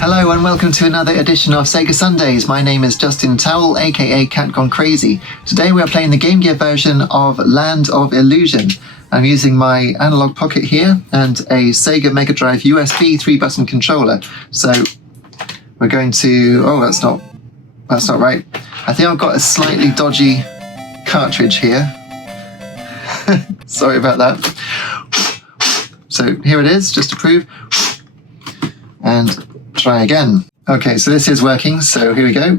Hello and welcome to another edition of Sega Sundays. My name is Justin Towell, aka Cat Gone Crazy. Today we are playing the Game Gear version of Land of Illusion. I'm using my Analogue Pocket here and a Sega Mega Drive USB 3-button controller. So we're going to... oh, that's not right. I think I've got a slightly dodgy cartridge here. Sorry about that. So here it is, just to prove. And try again. Okay, so this is working, so here we go.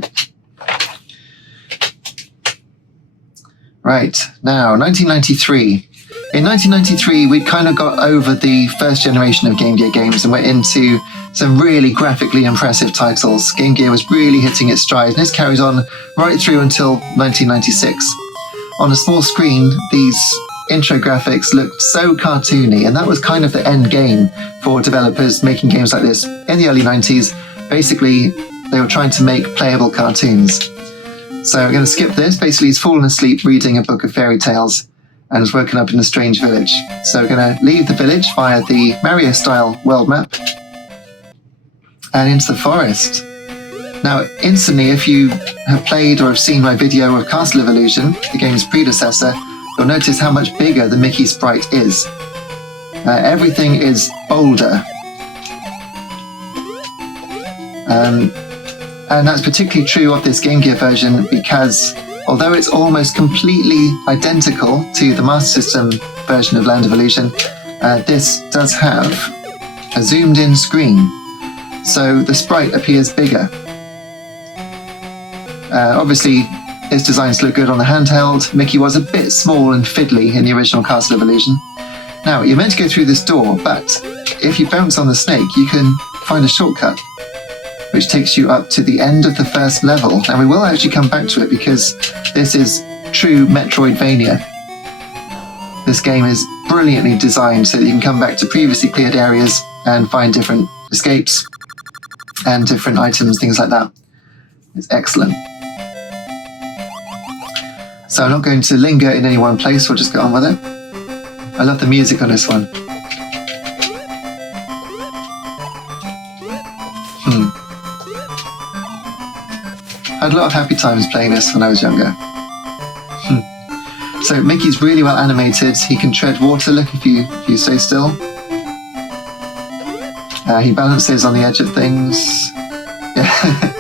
Right, now 1993. In 1993, we kind of got over the first generation of Game Gear games and we're into some really graphically impressive titles. Game Gear was really hitting its stride, and this carries on right through until 1996. On a small screen, these intro graphics looked so cartoony, and that was kind of the end game for developers making games like this in the early 90s. Basically, they were trying to make playable cartoons. So we're going to skip this. Basically, he's fallen asleep reading a book of fairy tales and has woken up in a strange village. So we're going to leave the village via the Mario-style world map and into the forest. Now, instantly, if you have played or have seen my video of Castle of Illusion, the game's predecessor, you'll notice how much bigger the Mickey sprite is. Everything is bolder. And that's particularly true of this Game Gear version because although it's almost completely identical to the Master System version of Land of Illusion, this does have a zoomed-in screen, so the sprite appears bigger. Obviously, its designs look good on the handheld. Mickey was a bit small and fiddly in the original Castle of Illusion. Now, you're meant to go through this door, but if you bounce on the snake, you can find a shortcut, which takes you up to the end of the first level. Now, we will actually come back to it because this is true Metroidvania. This game is brilliantly designed so that you can come back to previously cleared areas and find different escapes and different items, things like that. It's excellent. So I'm not going to linger in any one place, we'll just get on with it. I love the music on this one. I had a lot of happy times playing this when I was younger. So Mickey's really well animated. He can tread water, look, if you stay still. He balances on the edge of things. Yeah.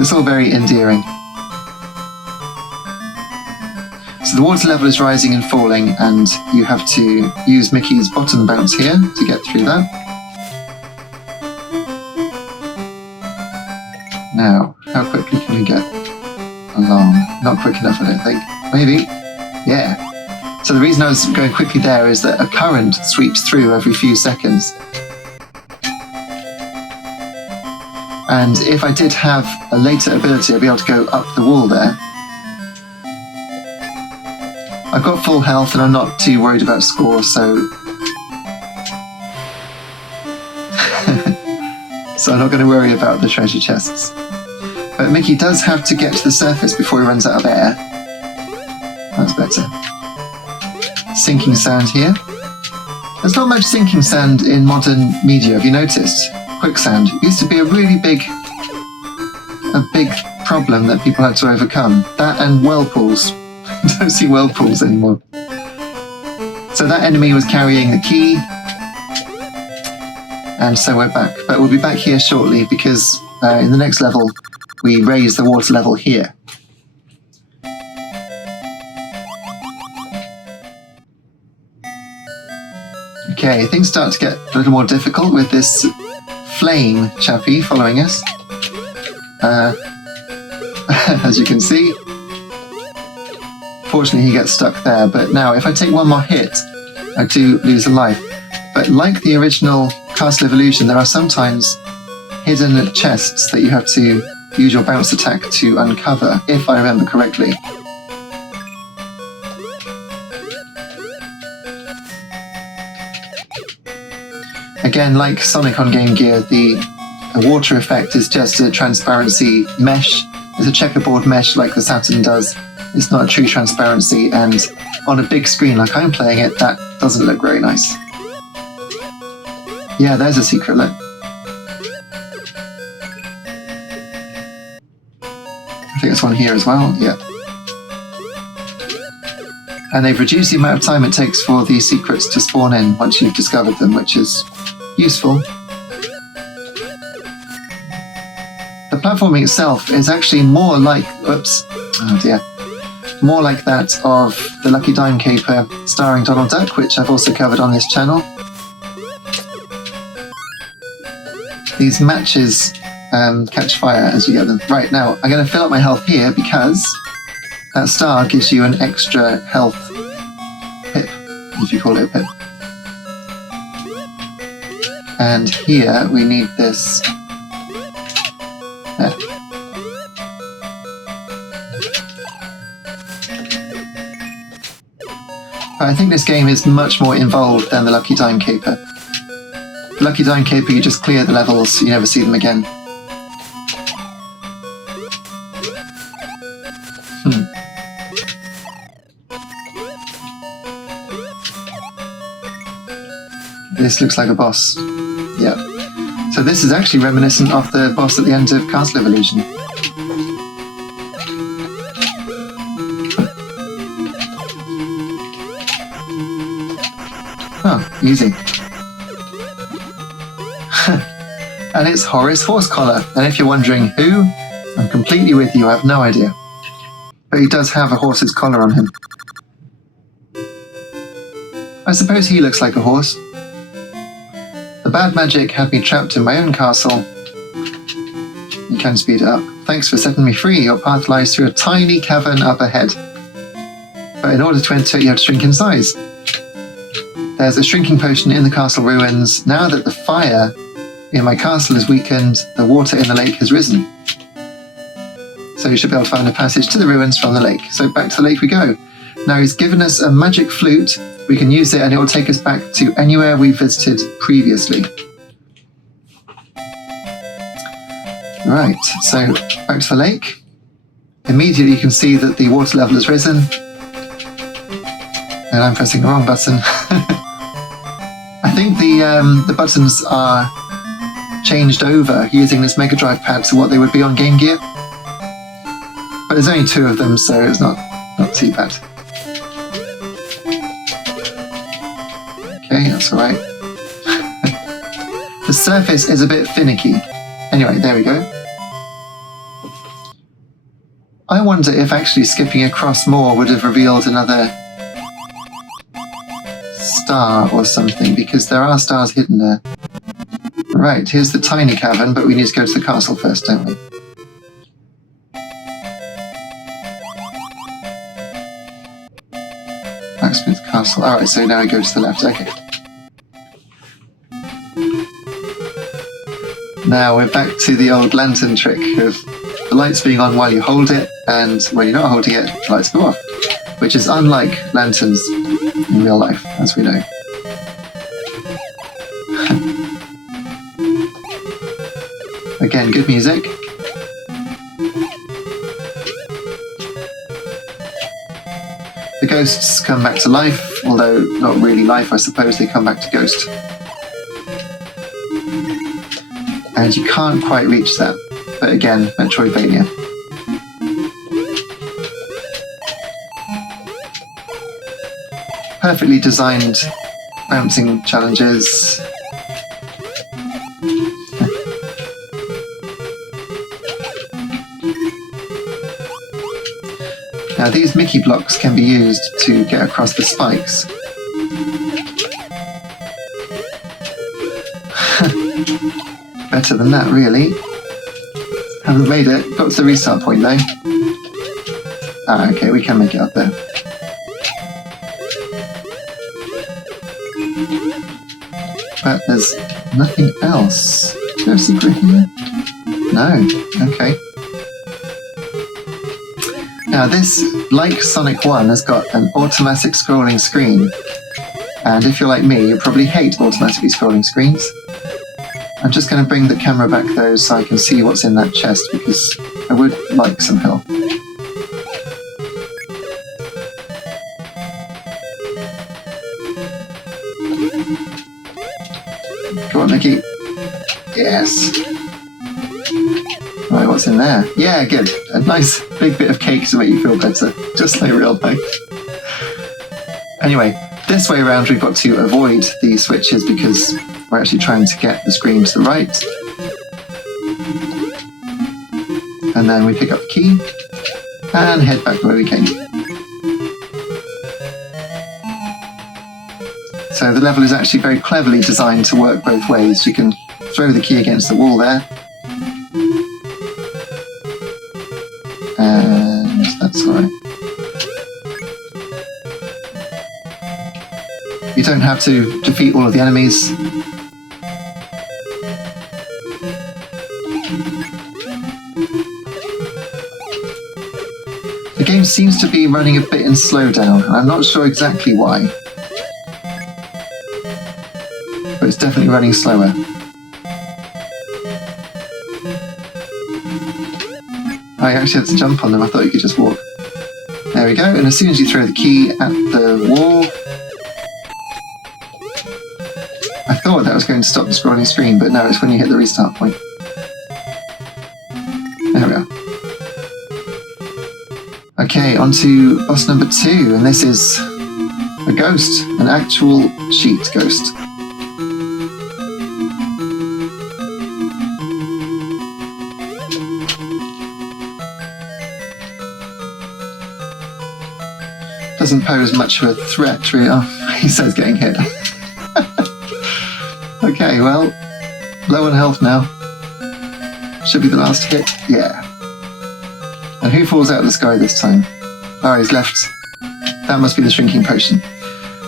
It's all very endearing. So the water level is rising and falling, and you have to use Mickey's bottom bounce here to get through that. Now, how quickly can we get along? Not quick enough, I don't think. Maybe. Yeah. So the reason I was going quickly there is that a current sweeps through every few seconds. And if I did have a later ability, I'd be able to go up the wall there. I've got full health and I'm not too worried about score, so... so I'm not going to worry about the treasure chests. But Mickey does have to get to the surface before he runs out of air. That's better. Sinking sand here. There's not much sinking sand in modern media, have you noticed? Quicksand used to be a really big problem that people had to overcome. That and whirlpools. You don't see whirlpools anymore. So that enemy was carrying the key, and so we're back. But we'll be back here shortly because in the next level we raise the water level here. Okay, things start to get a little more difficult with this flame chappie following us. As you can see. Fortunately, he gets stuck there, but now if I take one more hit, I do lose a life. But like the original Castle of Illusion, there are sometimes hidden chests that you have to use your bounce attack to uncover, if I remember correctly. Again, like Sonic on Game Gear, the water effect is just a transparency mesh. It's a checkerboard mesh like the Saturn does. It's not a true transparency, and on a big screen like I'm playing it, that doesn't look very nice. Yeah, there's a secret, look. I think there's one here as well, yeah. And they've reduced the amount of time it takes for the secrets to spawn in once you've discovered them, which is useful. The platforming itself is actually more like, more like that of the Lucky Dime Caper starring Donald Duck, which I've also covered on this channel. These matches catch fire as you get them. Right, now I'm going to fill up my health here because that star gives you an extra health pip, if you call it a pip. And here we need this. There. I think this game is much more involved than the Lucky Dime Caper. The Lucky Dime Caper, you just clear the levels, you never see them again. This looks like a boss. Yeah. So this is actually reminiscent of the boss at the end of Castle of Illusion. Oh, easy. And it's Horace Horsecollar. And if you're wondering who, I'm completely with you, I have no idea. But he does have a horse's collar on him. I suppose he looks like a horse. The bad magic had me trapped in my own castle. You can speed it up. Thanks for setting me free. Your path lies through a tiny cavern up ahead. But in order to enter it, you have to shrink in size. There's a shrinking potion in the castle ruins. Now that the fire in my castle is weakened, the water in the lake has risen. So you should be able to find a passage to the ruins from the lake. So back to the lake we go. Now he's given us a magic flute. We can use it and it will take us back to anywhere we visited previously. Right, so back to the lake. Immediately you can see that the water level has risen. And I'm pressing the wrong button. I think the buttons are changed over using this Mega Drive pad to what they would be on Game Gear. But there's only 2 of them, so it's not too bad. Okay, that's alright. The surface is a bit finicky. Anyway, there we go. I wonder if actually skipping across more would have revealed another star or something, because there are stars hidden there. Right, here's the tiny cavern, but we need to go to the castle first, don't we? Blacksmith Castle. Alright, so now we go to the left. Okay. Now we're back to the old lantern trick of the lights being on while you hold it, and when you're not holding it, the lights go off. Which is unlike lanterns in real life, as we know. Again, good music. The ghosts come back to life, although not really life, I suppose, they come back to ghost. And you can't quite reach that, but again, Metroidvania. Perfectly designed bouncing challenges. Now these Mickey blocks can be used to get across the spikes. Better than that, really. Haven't made it. Got to the restart point though. Ah, okay, we can make it up there. But there's nothing else. Is there a secret here? No. Okay. Now this, like Sonic 1, has got an automatic scrolling screen. And if you're like me, you probably hate automatically scrolling screens. I'm just going to bring the camera back though so I can see what's in that chest, because I would like some help. Go on Yes. Right, what's in there? Yeah, good. A nice big bit of cake to make you feel better. Just like real life. Anyway, this way around we've got to avoid these switches because we're actually trying to get the screen to the right. And then we pick up the key and head back where we came. So the level is actually very cleverly designed to work both ways. You can throw the key against the wall there. And that's alright. You don't have to defeat all of the enemies. The game seems to be running a bit in slowdown, and I'm not sure exactly why. But it's definitely running slower. I actually had to jump on them, I thought you could just walk. There we go, and as soon as you throw the key at the wall, I thought that was going to stop the scrolling screen, but no, it's when you hit the restart point. There we are. Okay, on to boss number 2, and this is a ghost, an actual sheet ghost. Doesn't pose much of a threat, really. Oh, he says getting hit. Okay, well, low on health now. Should be the last hit. Yeah. And who falls out of the sky this time? Oh, he's left. That must be the shrinking potion.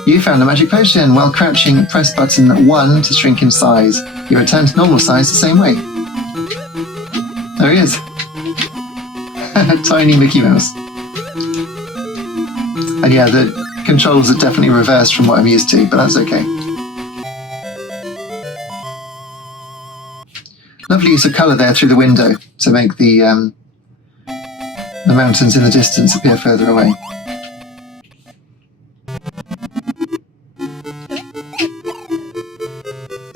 You found a magic potion. While crouching, press button 1 to shrink in size. You return to normal size the same way. There he is. Tiny Mickey Mouse. And yeah, the controls are definitely reversed from what I'm used to, but that's okay. Lovely use of colour there through the window to make the mountains in the distance appear further away.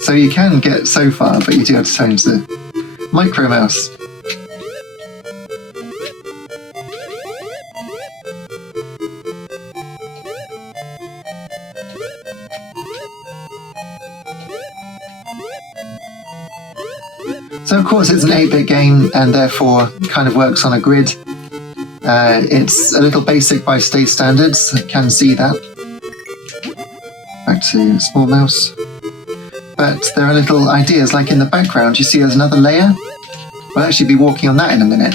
So you can get so far, but you do have to turn into the micro mouse. So of course it's an 8-bit game and therefore kind of works on a grid. It's a little basic by today's standards, I can see that. Back to small mouse. But there are little ideas, like in the background, you see there's another layer? We'll actually be walking on that in a minute.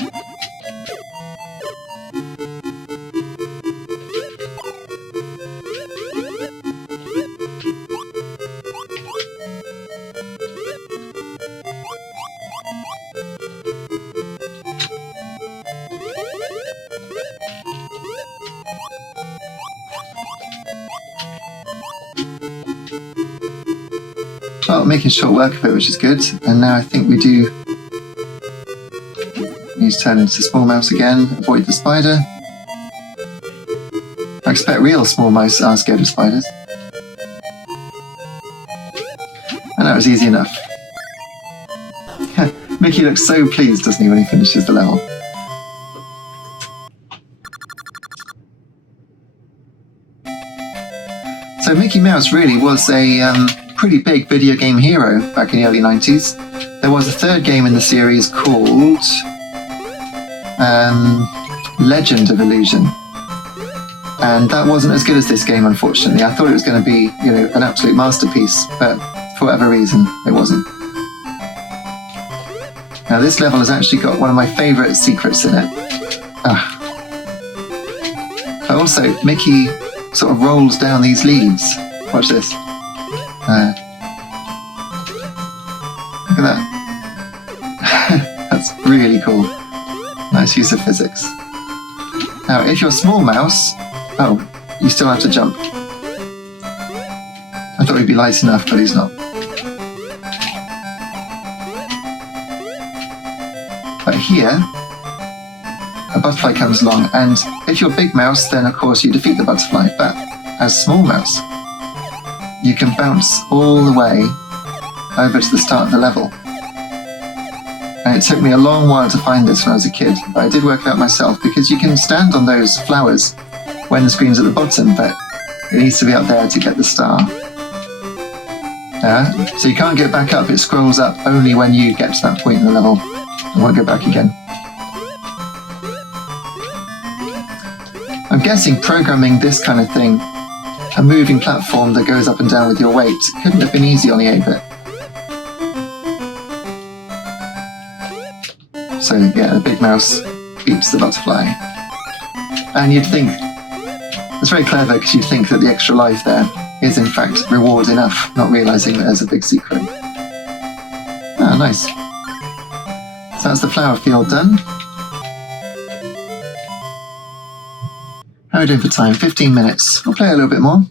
Well, making short work of it, which is good. And now I think we do need to turn into small mouse again, avoid the spider. I expect real small mice are scared of spiders. And that was easy enough. Mickey looks so pleased, doesn't he, when he finishes the level. So Mickey Mouse really was a pretty big video game hero back in the early 90s. There was a third game in the series called Legend of Illusion. And that wasn't as good as this game, unfortunately. I thought it was going to be, an absolute masterpiece, but for whatever reason, it wasn't. Now this level has actually got one of my favourite secrets in it. But also, Mickey sort of rolls down these leaves. Watch this. Look at that. That's really cool. Nice use of physics. Now, if you're small mouse, you still have to jump. I thought he'd be light enough, but he's not. But here, a butterfly comes along, and if you're big mouse, then of course you defeat the butterfly. But as small mouse, you can bounce all the way over to the start of the level. And it took me a long while to find this when I was a kid, but I did work it out myself, because you can stand on those flowers when the screen's at the bottom, but it needs to be up there to get the star. So you can't get back up, it scrolls up only when you get to that point in the level. I won't go back again. I'm guessing programming this kind of thing, a moving platform that goes up and down with your weight, couldn't have been easy on the 8-bit. So yeah, the big mouse beats the butterfly. And you'd think, it's very clever, because you'd think that the extra life there is in fact reward enough, not realising that there's a big secret. Ah, nice. So that's the flower field done. How are we doing for time? 15 minutes. We'll play a little bit more.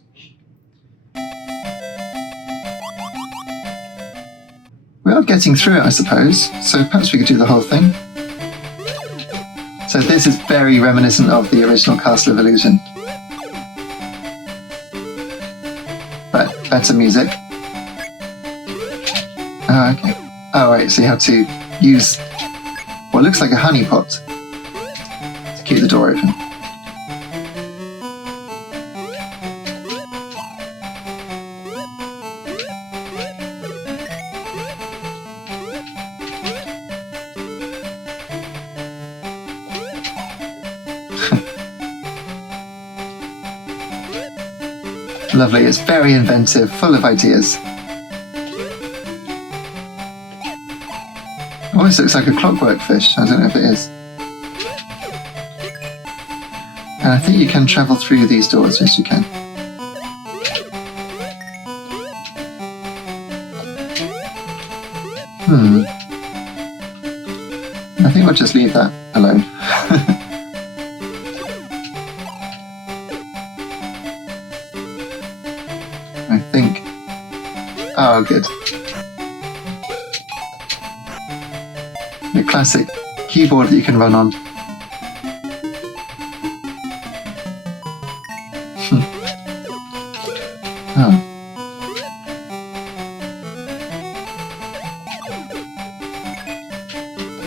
We are getting through it, I suppose, so perhaps we could do the whole thing. So this is very reminiscent of the original Castle of Illusion. But better music. Oh, okay. Oh, right, so you have to use what looks like a honey pot to keep the door open. Lovely, it's very inventive, full of ideas. Almost looks like a clockwork fish, I don't know if it is. And I think you can travel through these doors, yes you can. I think we'll just leave that alone. I think... Oh, good. The classic keyboard that you can run on. Oh.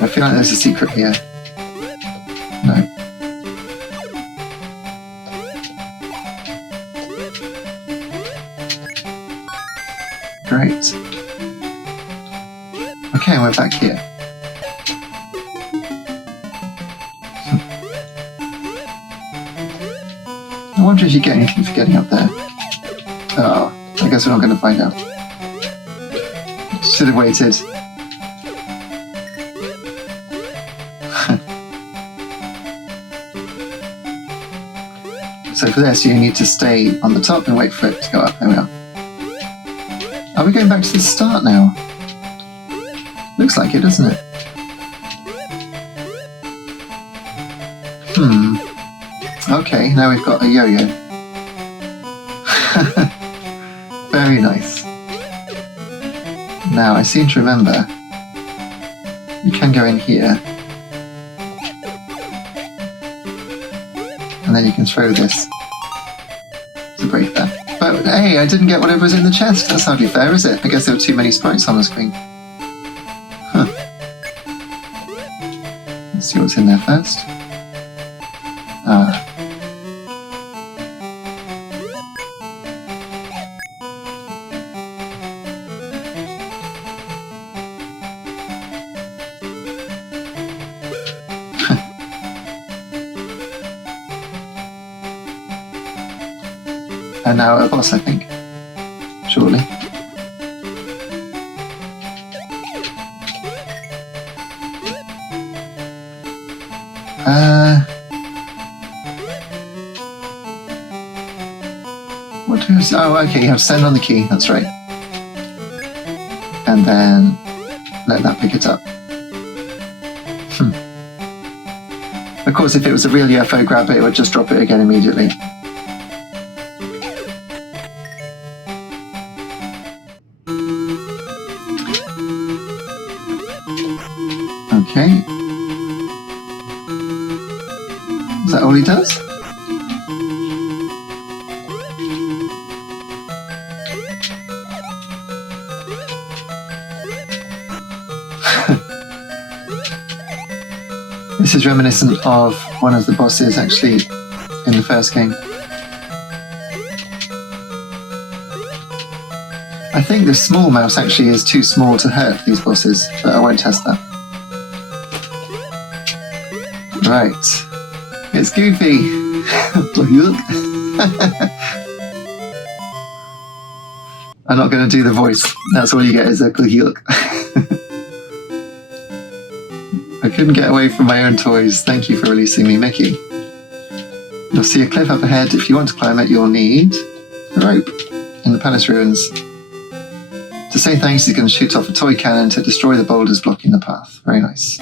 I feel like there's a secret here. No. Great. Okay, we're back here. I wonder if you get anything for getting up there. Oh, I guess we're not going to find out. Should have waited. So for this, you need to stay on the top and wait for it to go up. There we are. Are we going back to the start now? Looks like it, doesn't it? Okay, now we've got a yo-yo. Very nice. Now, I seem to remember you can go in here and then you can throw this to break that. But hey, I didn't get whatever was in the chest. That's hardly fair, is it? I guess there were too many sprites on the screen. Huh. Let's see what's in there first. Ah. And now a boss, I think. Surely. What is... Oh, okay, you have to stand on the key, that's right. And then let that pick it up. Of course, if it was a real UFO grabber, it would just drop it again immediately. Okay. Is that all he does? This is reminiscent of one of the bosses actually in the first game. I think the small mouse actually is too small to hurt these bosses, but I won't test that. Right. It's Goofy. I'm not going to do the voice. That's all you get is a look. I couldn't get away from my own toys. Thank you for releasing me, Mickey. You'll see a cliff up ahead. If you want to climb it, you'll need a rope in the palace ruins. To say thanks, he's going to shoot off a toy cannon to destroy the boulders blocking the path. Very nice.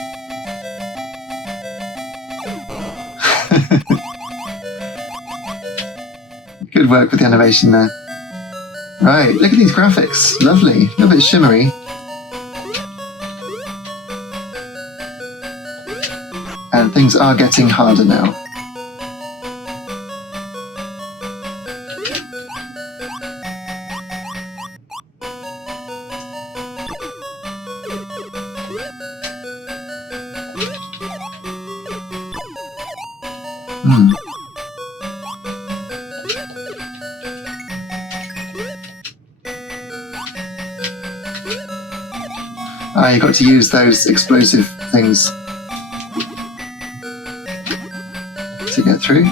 Good work with the animation there. Right, look at these graphics. Lovely. A little bit shimmery. And things are getting harder now. You got to use those explosive things to get through.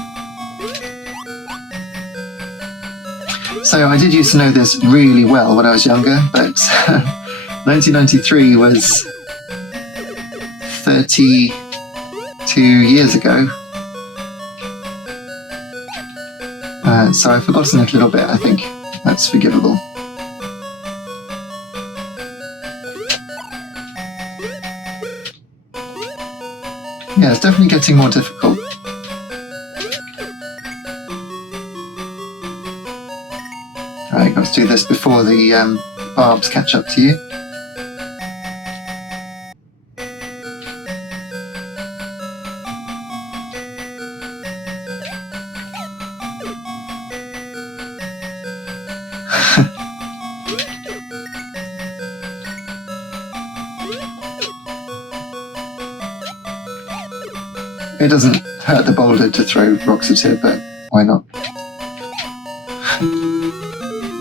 So I did used to know this really well when I was younger, but 1993 was 32 years ago. So I've forgotten it a little bit. I think that's forgivable. Yeah, it's definitely getting more difficult. Alright, got to do this before the barbs catch up to you. It doesn't hurt the boulder to throw rocks at it, but why not?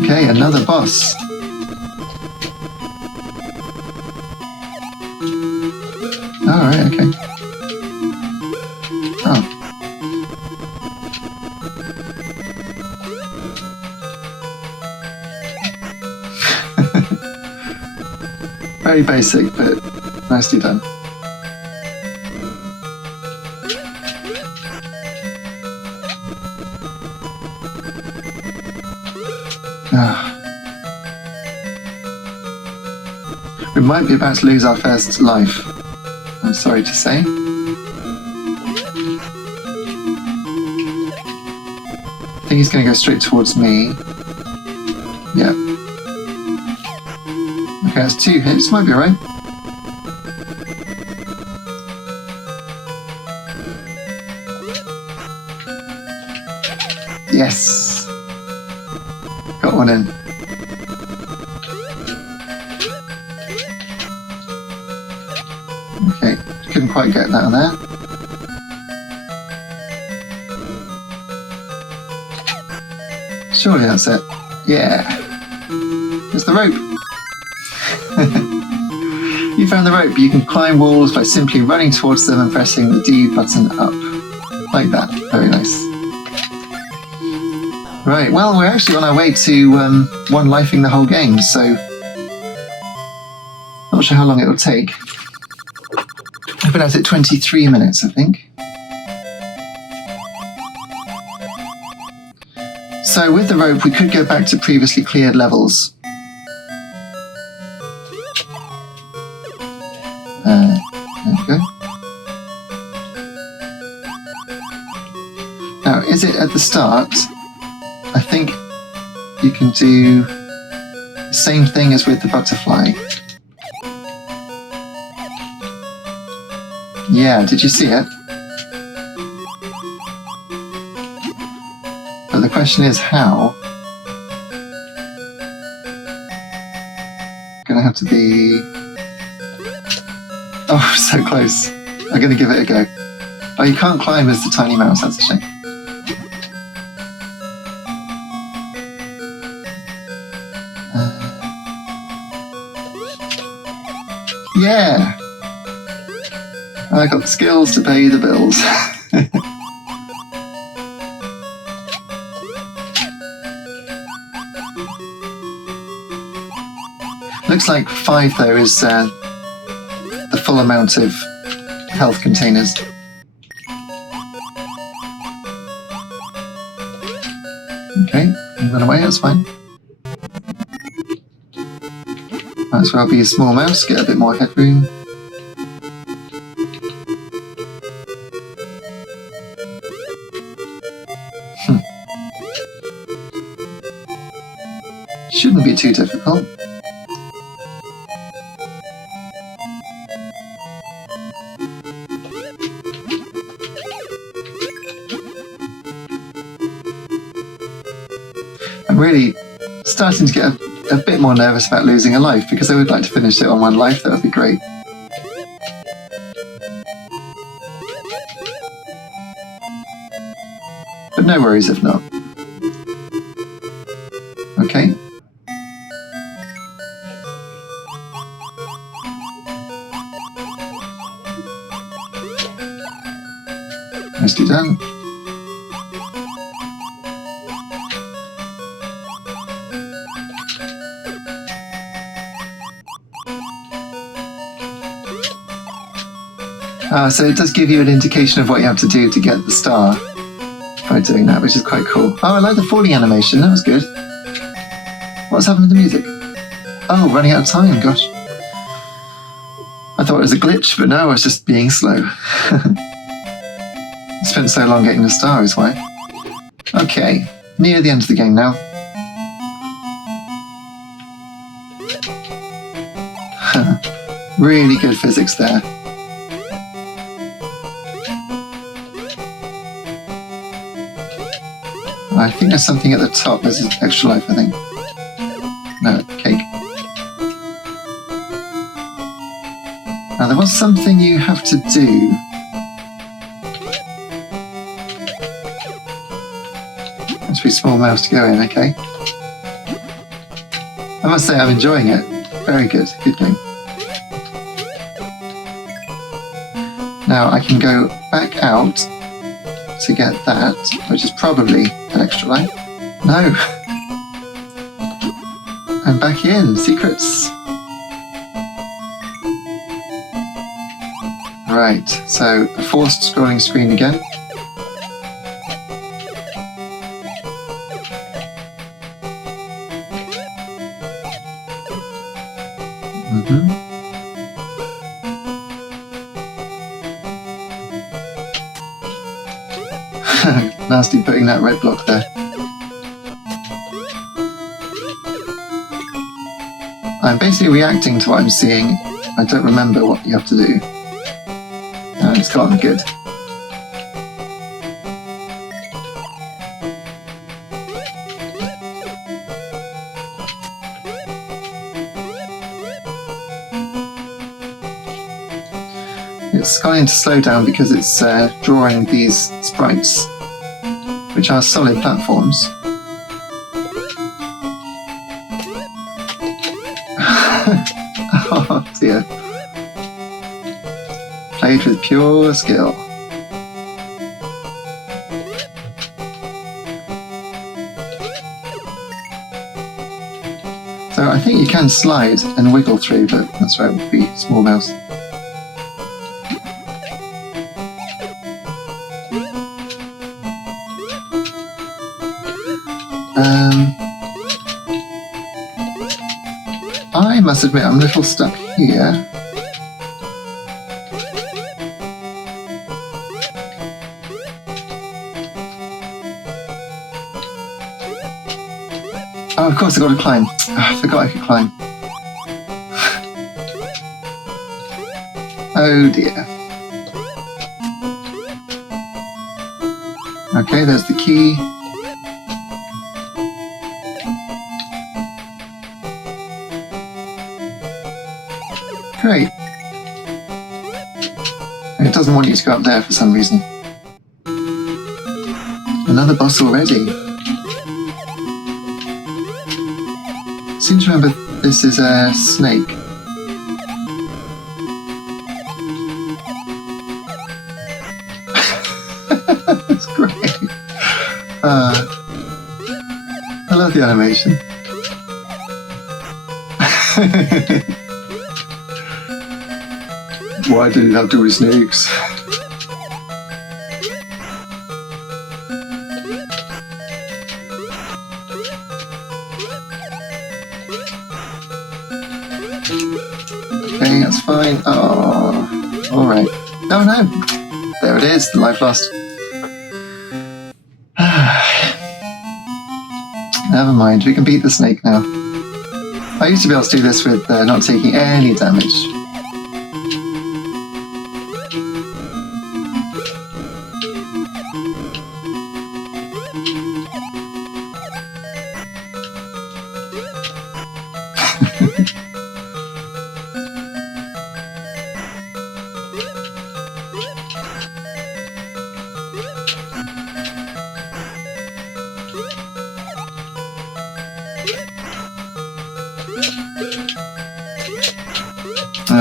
Okay, another boss. Alright, okay. Oh. Very basic, but nicely done. We might be about to lose our first life, I'm sorry to say. I think he's going to go straight towards me. Yeah. Okay, that's 2 hits, might be alright. Yes! Got one in. Okay, couldn't quite get that on there. Surely that's it. Yeah. There's the rope. You found the rope. You can climb walls by simply running towards them and pressing the D button up. Like that. Very nice. Right, well, we're actually on our way to one-lifing the whole game, so not sure how long it'll take. I've been at it 23 minutes, I think. So with the rope, we could go back to previously cleared levels. There we go. Now, is it at the start? I think you can do the same thing as with the butterfly. Yeah, did you see it? But the question is how? Gonna have to be... Oh, so close. I'm gonna give it a go. Oh, you can't climb as the tiny mouse, that's a shame. Yeah! I got the skills to pay the bills. Looks like 5 though is the full amount of health containers. Okay, I'm going away, that's fine. Might as well be a small mouse, get a bit more headroom. Shouldn't be too difficult. I'm really starting to get a bit more nervous about losing a life because I would like to finish it on 1 life. That would be great. But no worries if not. Okay. Nicely done. So it does give you an indication of what you have to do to get the star by doing that, which is quite cool. Oh, I like the falling animation, that was good. What's happened to the music? Oh, running out of time, gosh. I thought it was a glitch, but no, I was just being slow. Spent so long getting the star is why. Okay, near the end of the game now. Really good physics there. I think there's something at the top. There's an extra life, I think. No, cake. Now, there was something you have to do. Must be a small mouse to go in, okay. I must say I'm enjoying it. Very good. Good game. Now, I can go back out to get that, which is probably an extra life. No! I'm back in. Secrets. Right, so a forced scrolling screen again. Nasty putting that red block there. I'm basically reacting to what I'm seeing. I don't remember what you have to do. And it's can't be good. It's going to slow down because it's drawing these sprites, which are solid platforms. Oh dear. Played with pure skill. So I think you can slide and wiggle through, but that's where it would be small mouse. I must admit I'm a little stuck here. Oh, of course I've got to climb. Oh, I forgot I could climb. Oh dear. Okay, there's the key. Great. It doesn't want you to go up there for some reason. Another boss already. Seem to remember this is a snake. It's great. I love the animation. Why did it have to be snakes? Okay, that's fine. Oh, alright. Oh no! There it is, the life lost. Never mind, we can beat the snake now. I used to be able to do this with not taking any damage.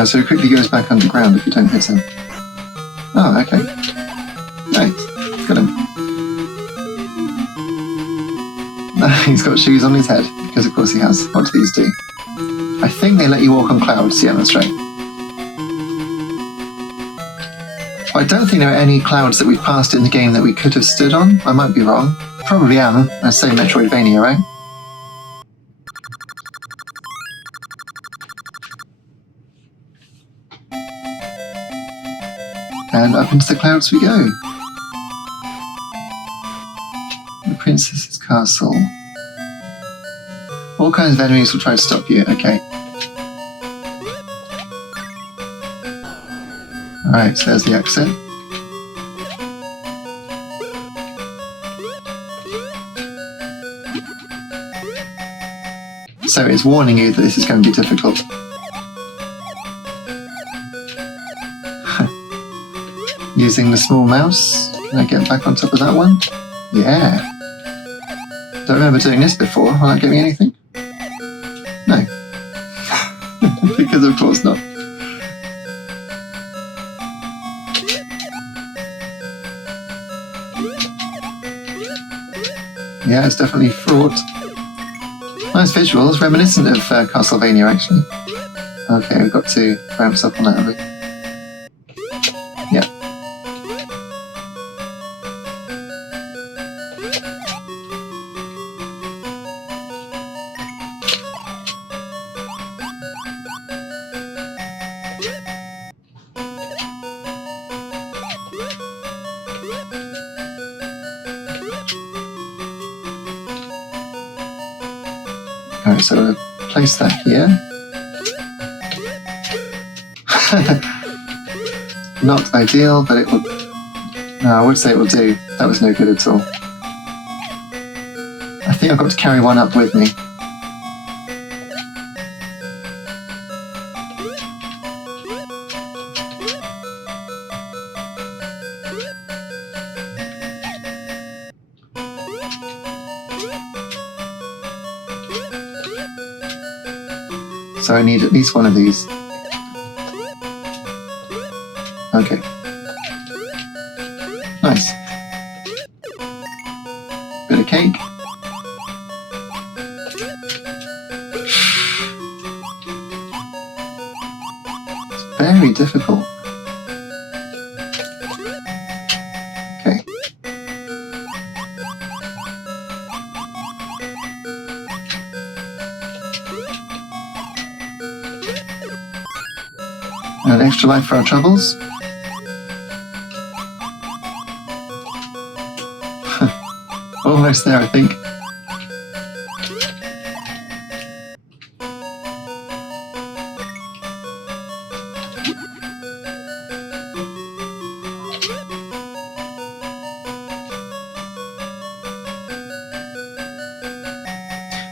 So it quickly goes back underground if you don't hit him. Oh, okay. Nice. Got him. He's got shoes on his head, because of course he has. What do these do? I think they let you walk on clouds, yeah, that's right. I don't think there are any clouds that we've passed in the game that we could have stood on. I might be wrong. Probably am. I say Metroidvania, right? And up into the clouds we go. The princess's castle. All kinds of enemies will try to stop you. Okay. Alright, so there's the exit. So it's warning you that this is going to be difficult. Using the small mouse. Can I get back on top of that one? Yeah. Don't remember doing this before. Will that get me anything? No. Because of course not. Yeah, it's definitely fraught. Nice visuals, reminiscent of Castlevania actually. Okay, we've got to bounce up on that a bit. Yeah. Alright, so we'll place that here. Not ideal, but it will... No, I would say it will do. That was no good at all. I think I've got to carry one up with me. So I need at least one of these. Okay. Nice. Bit of cake. It's very difficult. Okay. An extra life for our troubles. Almost there, I think.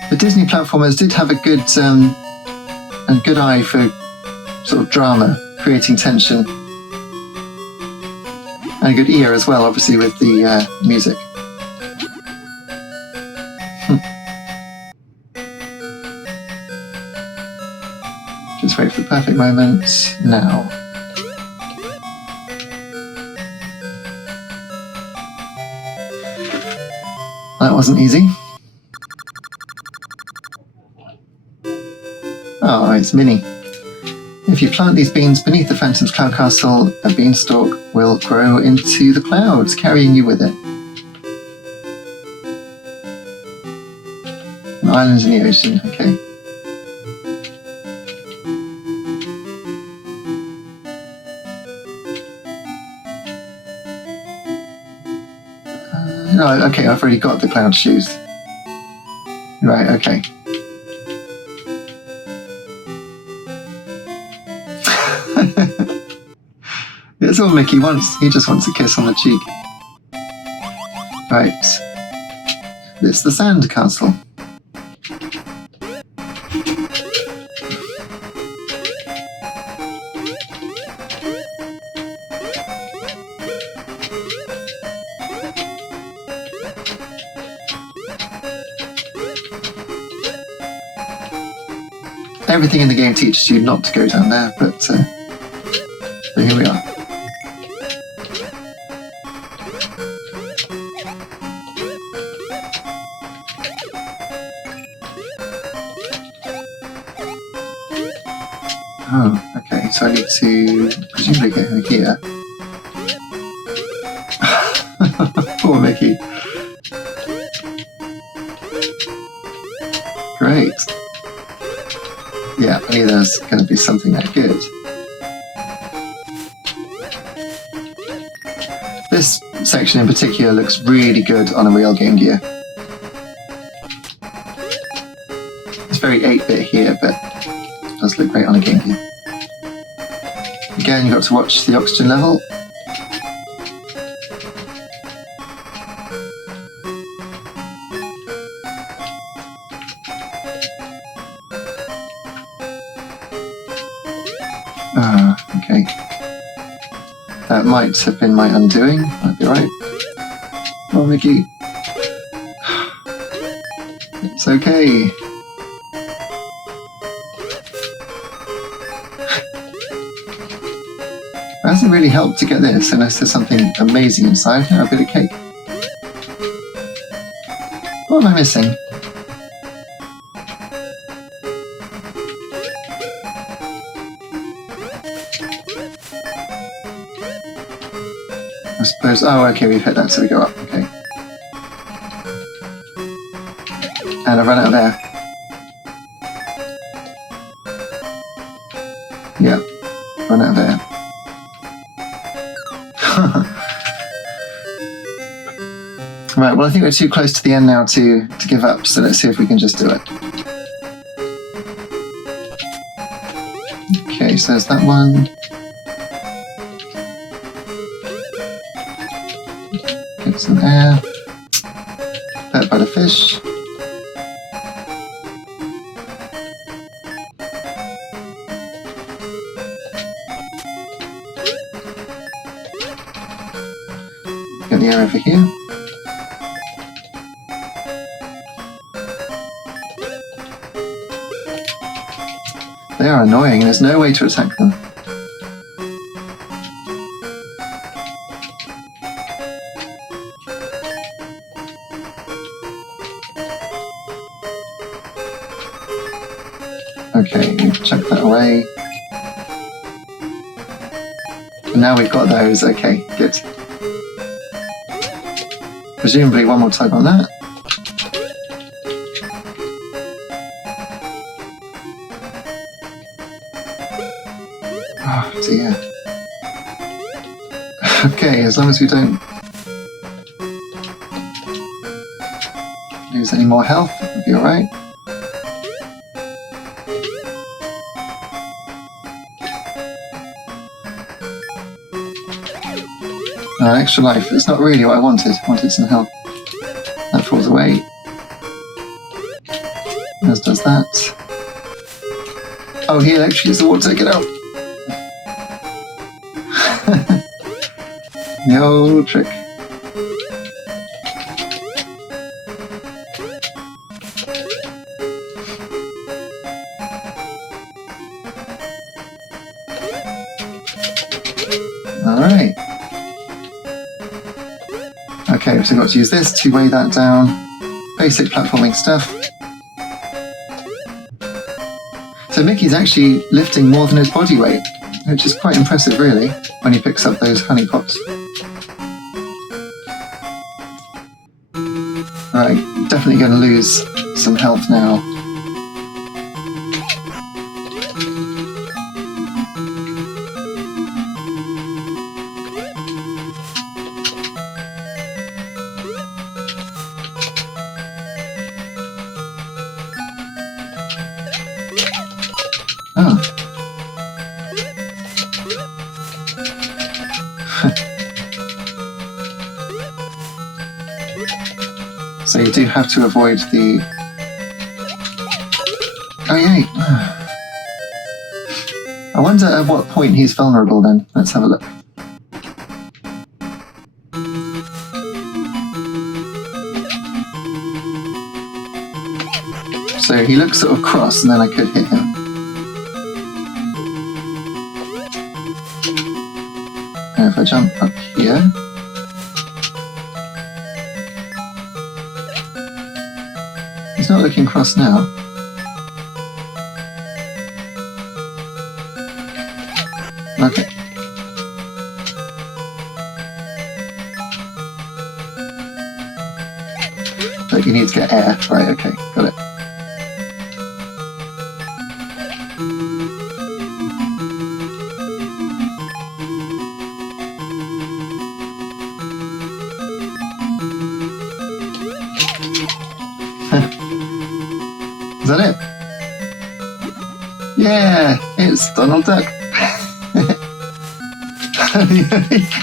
The Disney platformers did have a good eye for sort of drama, creating tension. And a good ear as well, obviously, with the music. Just wait for the perfect moment now. That wasn't easy. Oh, it's Minnie. If you plant these beans beneath the Phantom's Cloud Castle, a beanstalk will grow into the clouds, carrying you with it. An island in the ocean, okay. No, okay, I've already got the cloud shoes. Right, okay. It's all Mickey wants. He just wants a kiss on the cheek. Right. It's the Sand Castle. Everything in the game teaches you not to go down there, but here we are. Oh, okay, so I need to presumably get her here. Poor Mickey. Great. Yeah, I knew there was going to be something that good. This section in particular looks really good on a real Game Gear. It's very 8-bit here, but it does look great on a Game Gear. Again, you've got to watch the oxygen level. Okay. That might have been my undoing. Might be right. Oh, Mickey. It's okay. It hasn't really helped to get this unless there's something amazing inside. A bit of cake. What am I missing? I suppose. Oh, okay, we've hit that, so we go up. Okay. And I run out of air. Yeah, run out of air. Right, well, I think we're too close to the end now to give up, so let's see if we can just do it. Okay, so there's that one. Get some air. Hurt by the fish. Get the air over here. They are annoying, and there's no way to attack them. Okay, chuck that away. And now we've got those. Okay, good. Presumably one more tug on that. Oh dear. Okay, as long as we don't lose any more health, we'll be alright. An extra life. It's not really what I wanted. I wanted some health. That falls away. As does that. Oh, he electrocutes the water. Get out. The old trick. Alright. Okay, so I've got to use this to weigh that down. Basic platforming stuff. So Mickey's actually lifting more than his body weight, which is quite impressive really, when he picks up those honey pots. Alright, definitely going to lose some health now. Oh. So you do have to avoid the... Oh yay! I wonder at what point he's vulnerable then. Let's have a look. So he looks sort of cross and then I could hit him. And if I jump up here... He's not looking cross now. Okay. But you need to get air. Right, okay, got it. Is that it? Yeah, it's Donald Duck.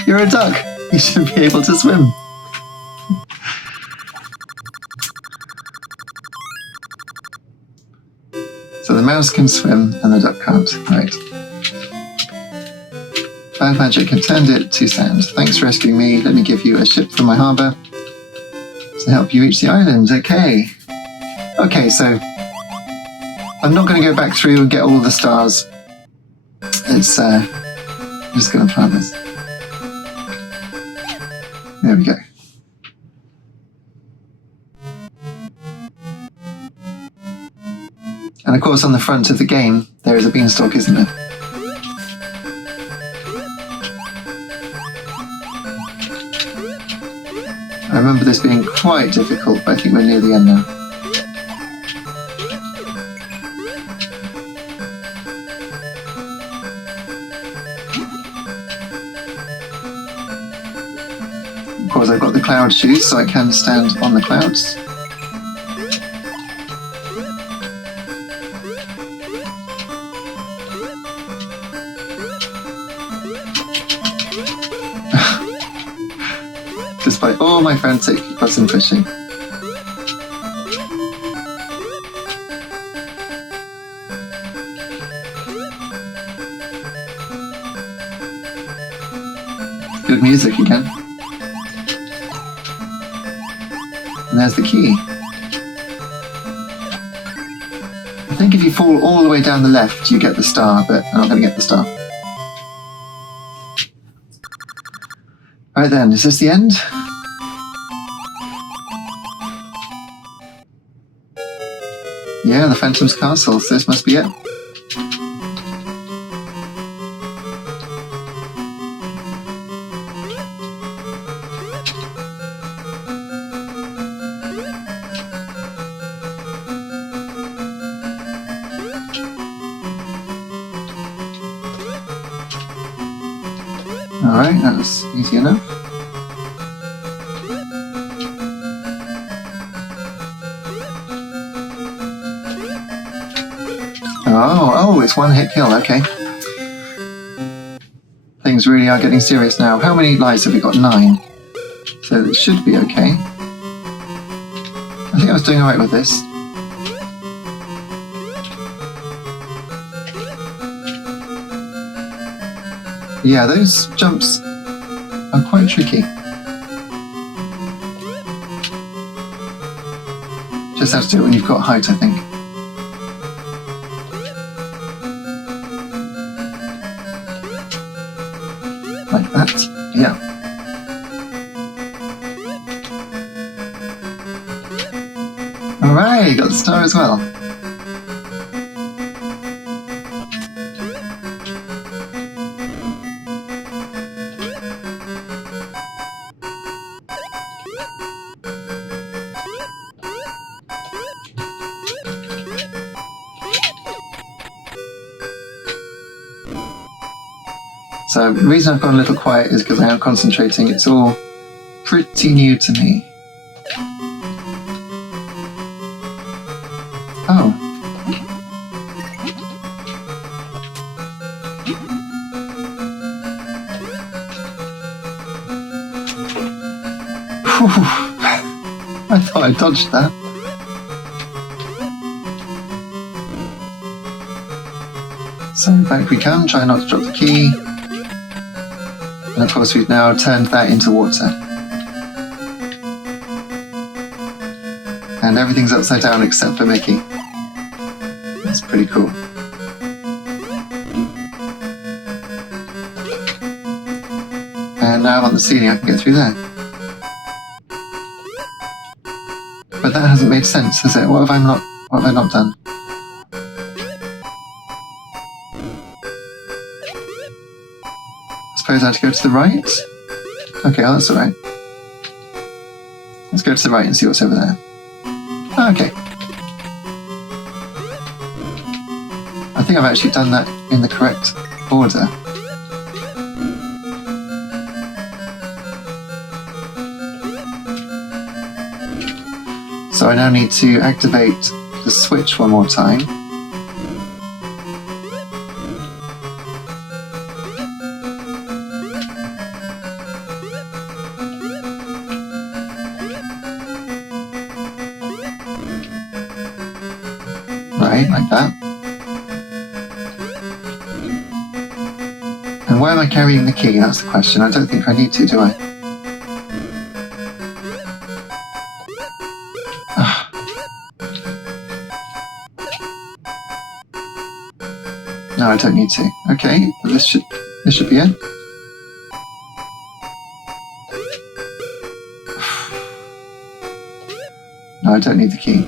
You're a duck. You should be able to swim. So the mouse can swim and the duck can't. Right. Bad magic had turned it to sand. Thanks for rescuing me. Let me give you a ship from my harbour to help you reach the island. Okay. Okay, so I'm not going to go back through and get all of the stars. It's, I'm just going to plant this. There we go. And of course on the front of the game, there is a beanstalk, isn't there? I remember this being quite difficult, but I think we're near the end now. Of course, I've got the cloud shoes, so I can stand on the clouds. Despite all my frantic button pushing. Good music again. And there's the key. I think if you fall all the way down the left, you get the star, but I'm not going to get the star. Right then, is this the end? Yeah, the Phantom's Castle, so this must be it. Alright, that was easy enough. Oh, it's one hit kill, okay. Things really are getting serious now. How many lives have we got? 9. So it should be okay. I think I was doing alright with this. Yeah, those jumps are quite tricky. Just have to do it when you've got height, I think. Like that. Yeah. Alright, got the star as well. So the reason I've gone a little quiet is because I am concentrating. It's all pretty new to me. Oh. Whew. I thought I dodged that. So back we come, try not to drop the key. And of course we've now turned that into water. And everything's upside down except for Mickey. That's pretty cool. And now I'm on the ceiling, I can get through there. But that hasn't made sense, has it? What have I not done? I suppose I have to go to the right? Okay, oh, that's alright. Let's go to the right and see what's over there. Okay. I think I've actually done that in the correct order. So I now need to activate the switch one more time. Right, like that. And where am I carrying the key? That's the question. I don't think I need to, do I? No, I don't need to. Okay, this should be it. No, I don't need the key.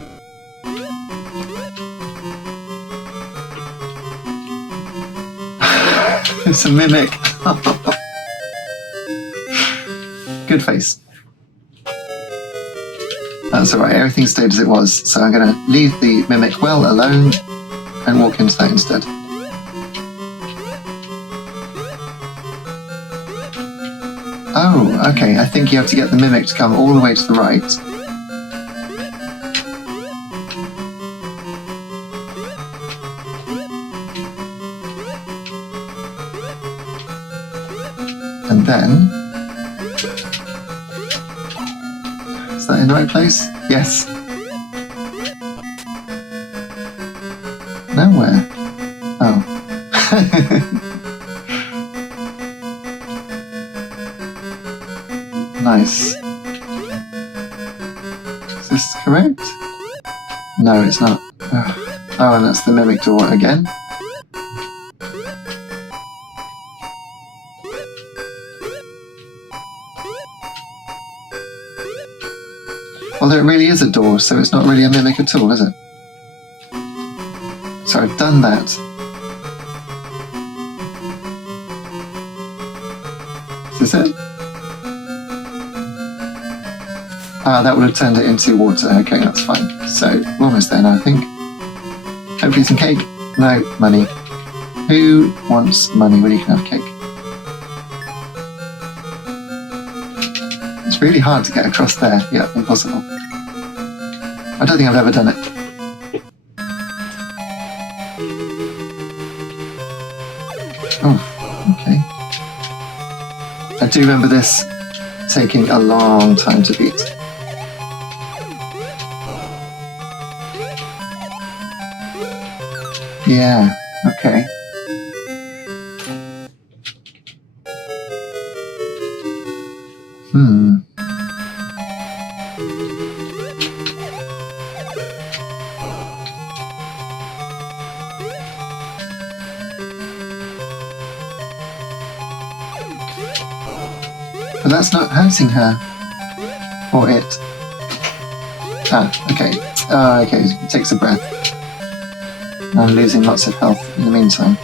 It's a mimic. Good face. That's alright, everything stayed as it was, so I'm going to leave the mimic well alone and walk into that instead. Oh, okay, I think you have to get the mimic to come all the way to the right. And then... Is that in the right place? Yes. Nowhere. Oh. Nice. Is this correct? No, it's not. Oh, and that's the mimic door again. Well, there really is a door, so it's not really a mimic at all, is it? So I've done that. Is this it? Ah, that would have turned it into water. Okay, that's fine. So, we're almost there now, I think. Hopefully some cake. No, money. Who wants money when you can have cake? It's really hard to get across there. Yeah, impossible. I don't think I've ever done it. Oh, okay. I do remember this taking a long time to beat. Yeah, okay. But that's not hurting her. Or it. Ah, okay. Okay, it takes a breath. I'm losing lots of health in the meantime.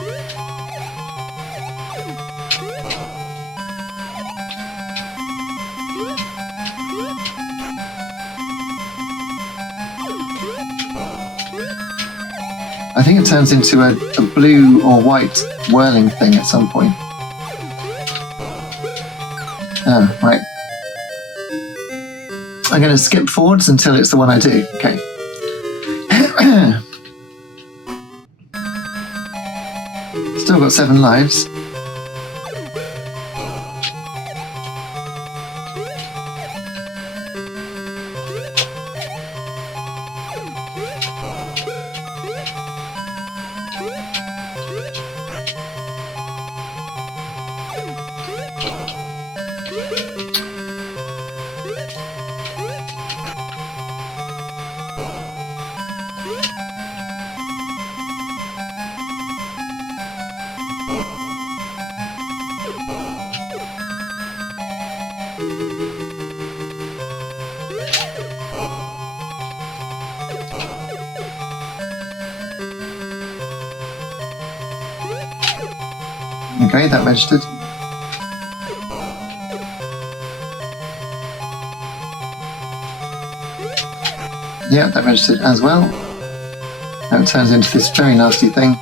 I think it turns into a blue or white whirling thing at some point. Oh, right. I'm going to skip forwards until it's the one I do. Okay. Still got 7 lives. Okay, that registered. Yeah, that registered as well. Now it turns into this very nasty thing.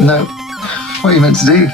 No. What are you meant to do?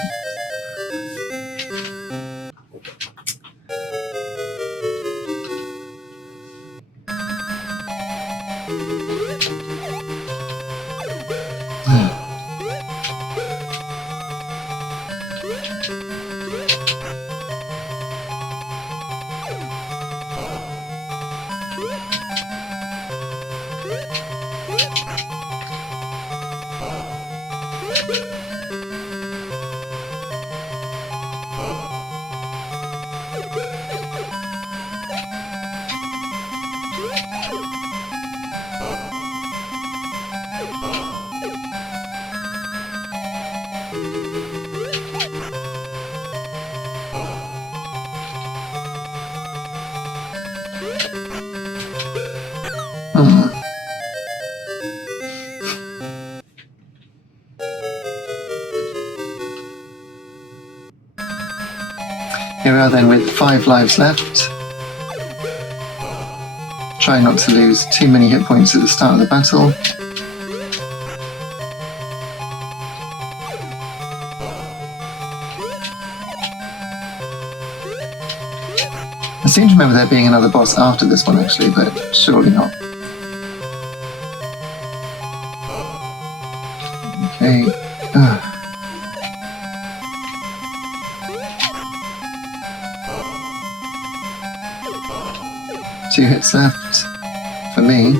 Here we are then with 5 lives left. Try not to lose too many hit points at the start of the battle. I seem to remember there being another boss after this one actually, but surely not. Okay. 2 hits left for me.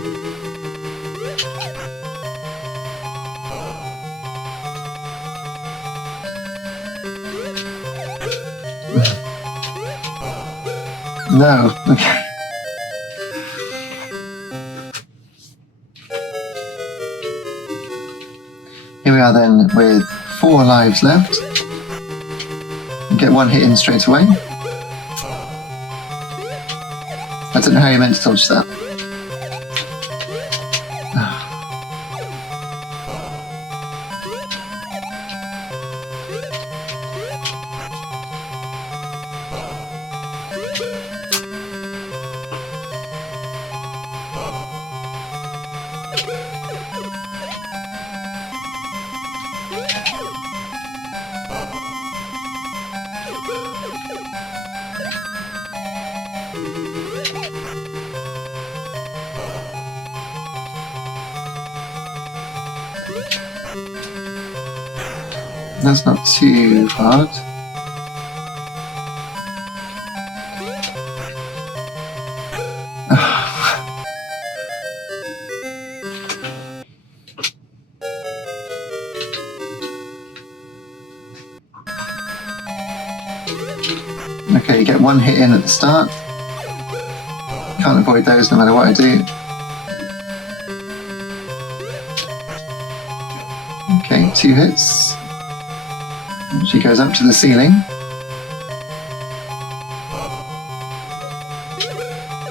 No. Okay. Here we are then with 4 lives left. Get 1 hit in straight away. I don't know how you're meant to dodge that. That's not too hard. Okay, you get one hit in at the start. Can't avoid those no matter what I do. Okay, 2 hits. She goes up to the ceiling.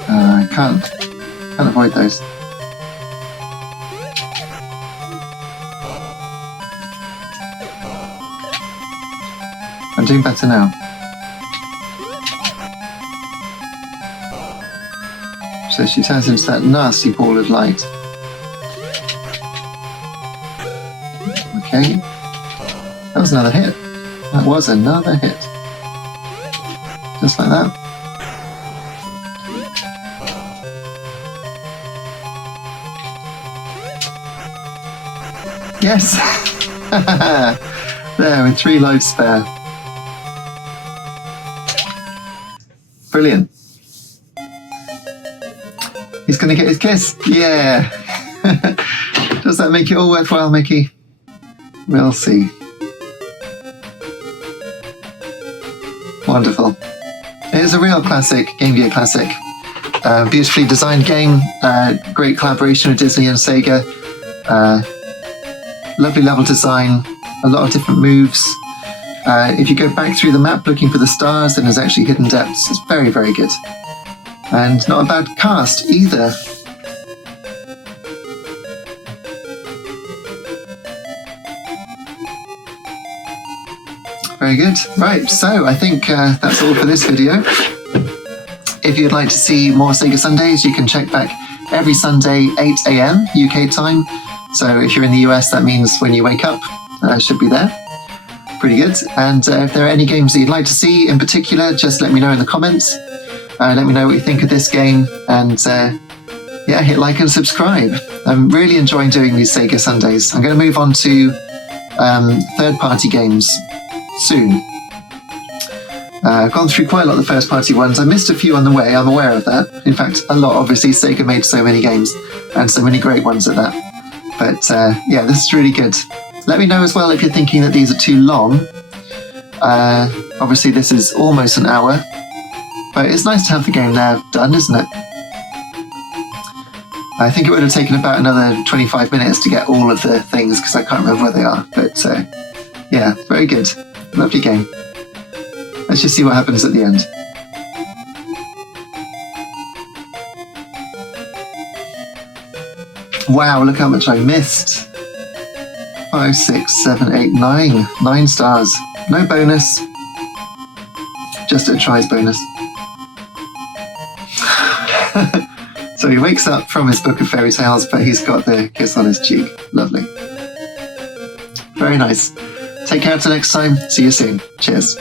I can't avoid those. I'm doing better now. So she turns into that nasty ball of light. Okay. That was another hit. That was another hit. Just like that. Yes! There, with 3 lives spare. Brilliant. He's going to get his kiss. Yeah! Does that make it all worthwhile, Mickey? We'll see. Wonderful. It is a real classic, Game Gear classic. Beautifully designed game, great collaboration with Disney and Sega. Lovely level design, a lot of different moves. If you go back through the map looking for the stars, then there's actually hidden depths. It's very, very good. And not a bad cast either. Very good. Right, so I think that's all for this video. If you'd like to see more Sega Sundays, you can check back every Sunday, 8 AM UK time. So if you're in the US, that means when you wake up, should be there. Pretty good. And if there are any games that you'd like to see in particular, just let me know in the comments. Let me know what you think of this game. And yeah, hit like and subscribe. I'm really enjoying doing these Sega Sundays. I'm going to move on to third-party games soon. I've gone through quite a lot of the first-party ones. I missed a few on the way, I'm aware of that. In fact, a lot, obviously. Sega made so many games, and so many great ones at that. But yeah, this is really good. Let me know as well if you're thinking that these are too long. Obviously, this is almost an hour. But it's nice to have the game now done, isn't it? I think it would have taken about another 25 minutes to get all of the things, because I can't remember where they are. But yeah, very good. Lovely game. Let's just see what happens at the end. Wow, look how much I missed. 5, 6, 7, 8, 9. 9 stars. No bonus. Just a tries bonus. So he wakes up from his book of fairy tales, but he's got the kiss on his cheek. Lovely. Very nice. Take care until next time. See you soon. Cheers.